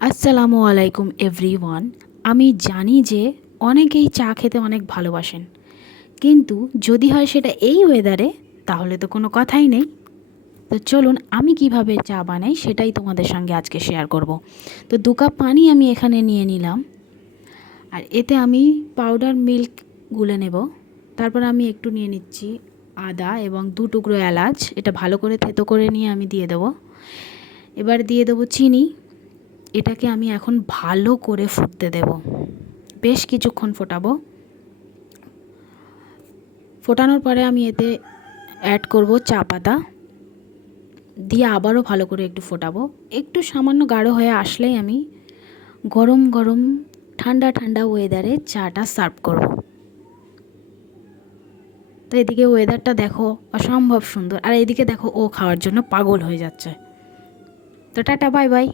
আসসালামু আলাইকুম এভরিওয়ান। আমি জানি যে অনেকেই চা খেতে অনেক ভালোবাসেন, কিন্তু যদি হয় সেটা এই ওয়েদারে, তাহলে তো কোনো কথাই নেই। তো চলুন আমি কিভাবে চা বানাই সেটাই তোমাদের সঙ্গে আজকে শেয়ার করব। তো 2 কাপ পানি আমি এখানে নিয়ে নিলাম, আর এতে আমি পাউডার মিল্ক গুলে নেব। তারপর আমি একটু নিয়ে নিচ্ছি আদা এবং 2 টুকরো এলাচ, এটা ভালো করে থেতো করে নিয়ে আমি দিয়ে দেবো। এবার দিয়ে দেবো চিনি। এটাকে আমি এখন ভালো করে ফুটতে দেব, বেশ কিছুক্ষণ ফোটাবো। ফোটানোর পরে আমি এতে অ্যাড করব চা পাতা, দিয়ে আবারও ভালো করে একটু ফোটাবো। একটু সামান্য গাঢ় হয়ে আসলেই আমি গরম গরম ঠান্ডা ঠান্ডা ওয়েদারে চাটা সার্ভ করব। তো এদিকে ওয়েদারটা দেখো অসম্ভব সুন্দর, আর এদিকে দেখো ও খাওয়ার জন্য পাগল হয়ে যাচ্ছে। তো টাটা, বাই বাই।